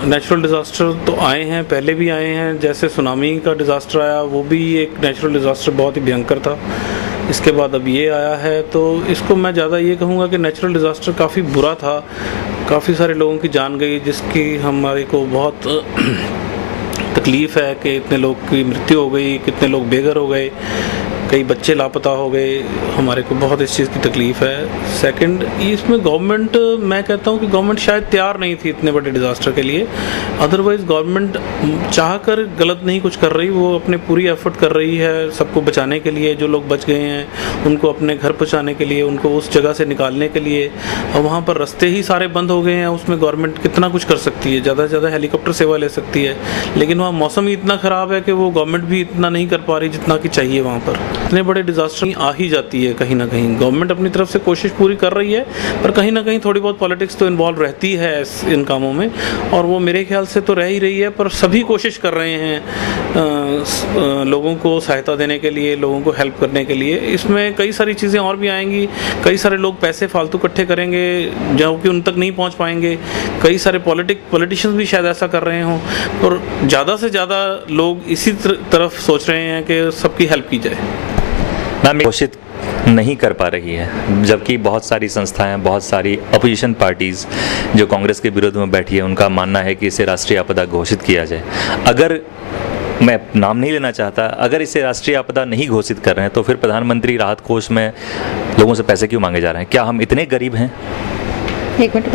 Natural disaster तो आए हैं, पहले भी आए हैं। जैसे सुनामी का डिज़ास्टर आया, वो भी एक नेचुरल डिज़ास्टर बहुत ही भयंकर था। इसके बाद अब ये आया है, तो इसको मैं ज़्यादा ये कहूँगा कि नेचुरल डिज़ास्टर काफ़ी बुरा था। काफ़ी सारे लोगों की जान गई, जिसकी हमारे को बहुत तकलीफ़ है कि इतने लोग की मृत्यु हो गई, कितने लोग बेघर हो गए, कई बच्चे लापता हो गए। हमारे को बहुत इस चीज़ की तकलीफ़ है। सेकंड, इसमें गवर्नमेंट, मैं कहता हूँ कि गवर्नमेंट शायद तैयार नहीं थी इतने बड़े डिज़ास्टर के लिए। अदरवाइज़ गवर्नमेंट चाहकर गलत नहीं कुछ कर रही, वो अपने पूरी एफर्ट कर रही है सबको बचाने के लिए। जो लोग बच गए हैं उनको अपने घर पहुँचाने के लिए, उनको उस जगह से निकालने के लिए। और वहाँ पर रास्ते ही सारे बंद हो गए हैं, उसमें गवर्नमेंट कितना कुछ कर सकती है, ज़्यादा से ज़्यादा हेलीकॉप्टर सेवा ले सकती है। लेकिन वहाँ मौसम ही इतना ख़राब है कि वो गवर्नमेंट भी इतना नहीं कर पा रही जितना कि चाहिए। वहाँ पर इतने बड़े डिज़ास्टर आ ही जाती है कहीं ना कहीं। गवर्नमेंट अपनी तरफ से कोशिश पूरी कर रही है, पर कहीं ना कहीं थोड़ी बहुत पॉलिटिक्स तो इन्वॉल्व रहती है इन कामों में, और वो मेरे ख्याल से तो रह ही रही है। पर सभी कोशिश कर रहे हैं लोगों को सहायता देने के लिए, लोगों को हेल्प करने के लिए। इसमें कई सारी चीज़ें और भी आएंगी। कई सारे लोग पैसे फालतू इकट्ठे करेंगे जो कि उन तक नहीं पहुंच पाएंगे। कई सारे पॉलिटिशियंस भी शायद ऐसा कर रहे हों, और ज़्यादा से ज़्यादा लोग इसी तरफ सोच रहे हैं कि सबकी हेल्प की जाए। मैम, घोषित नहीं कर पा रही है, जबकि बहुत सारी संस्थाएं, बहुत सारी अपोजिशन पार्टीज़ जो कांग्रेस के विरोध में बैठी है, उनका मानना है कि इसे राष्ट्रीय आपदा घोषित किया जाए। अगर, मैं नाम नहीं लेना चाहता, अगर इसे राष्ट्रीय आपदा नहीं घोषित कर रहे हैं तो फिर प्रधानमंत्री राहत कोष में लोगों से पैसे क्यों मांगे जा रहे हैं? क्या हम इतने गरीब हैं? एक मिनट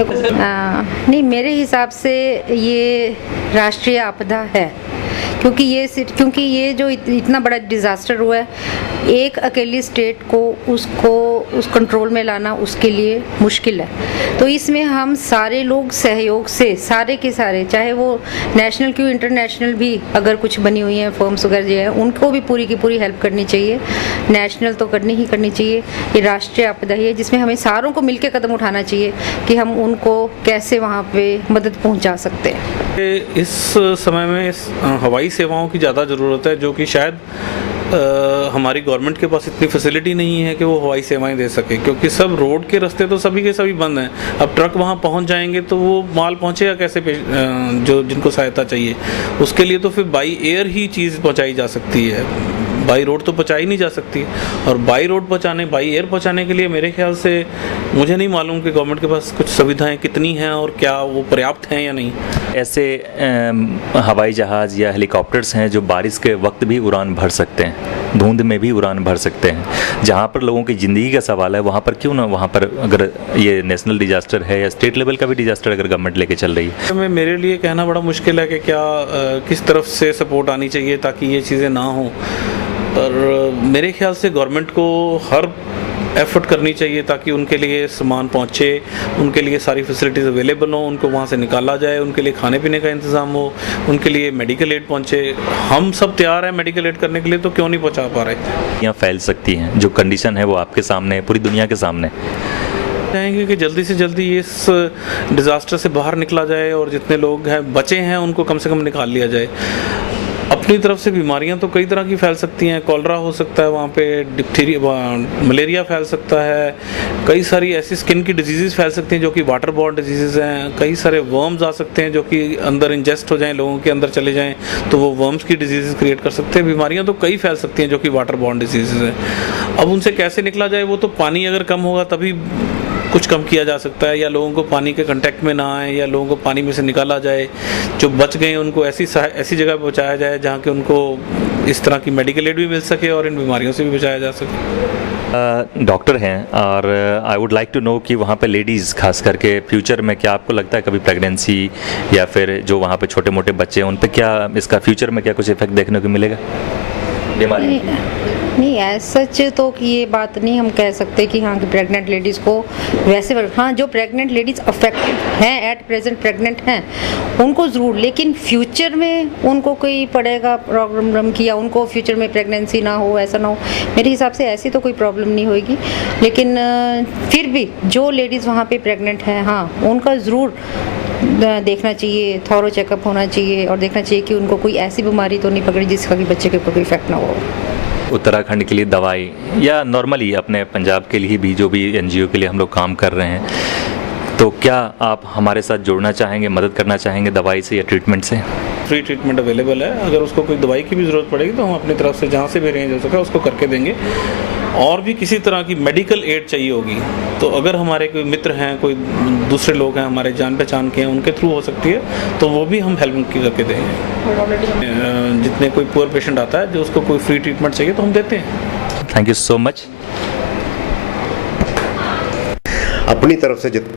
नहीं, मेरे हिसाब से ये राष्ट्रीय आपदा है, क्योंकि ये जो इतना बड़ा डिज़ास्टर हुआ है, एक अकेली स्टेट को उस कंट्रोल में लाना उसके लिए मुश्किल है। तो इसमें हम सारे लोग सहयोग से, सारे के सारे, चाहे वो नेशनल क्यों इंटरनेशनल भी अगर कुछ बनी हुई हैं फर्म्स वगैरह जो है, उनको भी पूरी की पूरी हेल्प करनी चाहिए। नेशनल तो करनी ही करनी चाहिए। ये राष्ट्रीय आपदा है जिसमें हमें सारों को मिलकर कदम उठाना चाहिए कि हम उनको कैसे वहाँ पे मदद पहुँचा सकते हैं। इस समय में हवाई सेवाओं की ज़्यादा ज़रूरत है, जो कि शायद हमारी गवर्नमेंट के पास इतनी फैसिलिटी नहीं है कि वो हवाई सेवाएं दे सके, क्योंकि सब रोड के रास्ते तो सभी के सभी बंद हैं। अब ट्रक वहाँ पहुँच जाएंगे तो वो माल पहुँचेगा कैसे जो जिनको सहायता चाहिए? उसके लिए तो फिर बाई एयर ही चीज़ पहुँचाई जा सकती है, बाई रोड तो पहुँचाई नहीं जा सकती। और बाई एयर पहुँचाने के लिए मेरे ख्याल से, मुझे नहीं मालूम कि गवर्नमेंट के पास कुछ सुविधाएं कितनी हैं और क्या वो पर्याप्त हैं या नहीं। ऐसे हवाई जहाज़ या हेलीकॉप्टर्स हैं जो बारिश के वक्त भी उड़ान भर सकते हैं, धुंध में भी उड़ान भर सकते हैं। जहाँ पर लोगों की ज़िंदगी का सवाल है, वहाँ पर क्यों ना, वहाँ पर अगर ये नेशनल डिजास्टर है या स्टेट लेवल का भी डिजास्टर अगर गवर्नमेंट लेके चल रही है, मेरे लिए कहना बड़ा मुश्किल है कि क्या किस तरफ से सपोर्ट आनी चाहिए ताकि ये चीज़ें ना हों। पर मेरे ख्याल से गवर्नमेंट को हर एफर्ट करनी चाहिए ताकि उनके लिए सामान पहुंचे, उनके लिए सारी फैसिलिटीज़ अवेलेबल हों, उनको वहां से निकाला जाए, उनके लिए खाने पीने का इंतज़ाम हो, उनके लिए मेडिकल एड पहुंचे। हम सब तैयार हैं मेडिकल एड करने के लिए, तो क्यों नहीं पहुंचा पा रहे? यहाँ फैल सकती हैं, जो कंडीशन है वो आपके सामने है, पूरी दुनिया के सामने। चाहेंगे कि जल्दी से जल्दी इस डिज़ास्टर से बाहर निकला जाए और जितने लोग हैं बचे हैं उनको कम से कम निकाल लिया जाए। अपनी तरफ से बीमारियां तो कई तरह की फैल सकती हैं। कॉलरा हो सकता है वहाँ पे, डिप्थीरिया, मलेरिया फैल सकता है, कई सारी ऐसी स्किन की डिजीज़ फैल सकती हैं जो कि वाटर बॉर्न डिजीज़ हैं। कई सारे वर्म्स आ सकते हैं जो कि अंदर इंजेस्ट हो जाएं, लोगों के अंदर चले जाएं, तो वो वर्म्स की डिजीज़ क्रिएट कर सकते हैं। बीमारियाँ तो कई फैल सकती हैं जो कि वाटर बॉर्न डिजीज़ हैं। अब उनसे कैसे निकला जाए, वो तो पानी अगर कम होगा तभी कुछ कम किया जा सकता है, या लोगों को पानी के कांटेक्ट में ना आए, या लोगों को पानी में से निकाला जाए। जो बच गए उनको ऐसी जगह पर बचाया जाए जहाँ कि उनको इस तरह की मेडिकल एड भी मिल सके और इन बीमारियों से भी बचाया जा सके। डॉक्टर हैं और I would like to know कि वहाँ पे लेडीज़ खास करके फ्यूचर में, क्या आपको लगता है कभी प्रेगनेंसी या फिर जो वहाँ पे छोटे मोटे बच्चे हैं उन पे क्या इसका फ्यूचर में क्या कुछ इफेक्ट देखने को मिलेगा? बीमारी नहीं, सच तो कि ये बात नहीं हम कह सकते कि हाँ कि प्रेग्नेंट लेडीज़ को वैसे, हाँ जो प्रेग्नेंट लेडीज़ अफेक्टेड हैं, एट प्रेजेंट प्रेग्नेंट हैं, उनको ज़रूर, लेकिन फ्यूचर में उनको कोई पड़ेगा प्रॉब्लम की, या उनको फ्यूचर में प्रेगनेंसी ना हो, ऐसा ना हो, मेरे हिसाब से ऐसी तो कोई प्रॉब्लम नहीं होगी। लेकिन फिर भी जो लेडीज़ वहाँ पे प्रेग्नेंट हैं, हाँ उनका ज़रूर देखना चाहिए, थॉरो चेकअप होना चाहिए और देखना चाहिए कि उनको कोई ऐसी बीमारी तो नहीं पकड़ी जिसका कि बच्चे के ऊपर कोई इफेक्ट ना हो। उत्तराखंड के लिए दवाई या नॉर्मली अपने पंजाब के लिए भी जो भी एनजीओ के लिए हम लोग काम कर रहे हैं, तो क्या आप हमारे साथ जुड़ना चाहेंगे, मदद करना चाहेंगे दवाई से या ट्रीटमेंट से? फ्री ट्रीटमेंट अवेलेबल है। अगर उसको कोई दवाई की भी ज़रूरत पड़ेगी तो हम अपनी तरफ से जहाँ से भी रेंज हो सका उसको करके देंगे। और भी किसी तरह की मेडिकल एड चाहिए होगी तो अगर हमारे कोई मित्र हैं, कोई दूसरे लोग हैं हमारे जान पहचान के हैं, उनके थ्रू हो सकती है तो वो भी हम हेल्प करके देंगे। जितने कोई पुअर पेशेंट आता है जो उसको कोई फ्री ट्रीटमेंट चाहिए तो हम देते हैं। Thank you so much. अपनी तरफ से